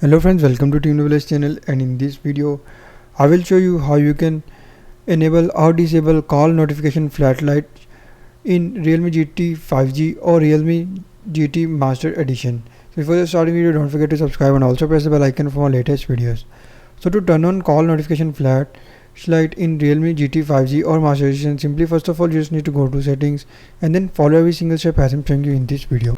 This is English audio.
Hello friends, welcome to Team Village channel, and in this video I will show you how you can enable or disable call notification flat light in Realme GT 5G or Realme GT Master Edition. So before the starting video, don't forget to subscribe and also press the bell icon for my latest videos. So to turn on call notification flat light in Realme GT 5G or Master Edition, simply first of all you just need to go to settings and then follow every single step as I'm showing you in this video.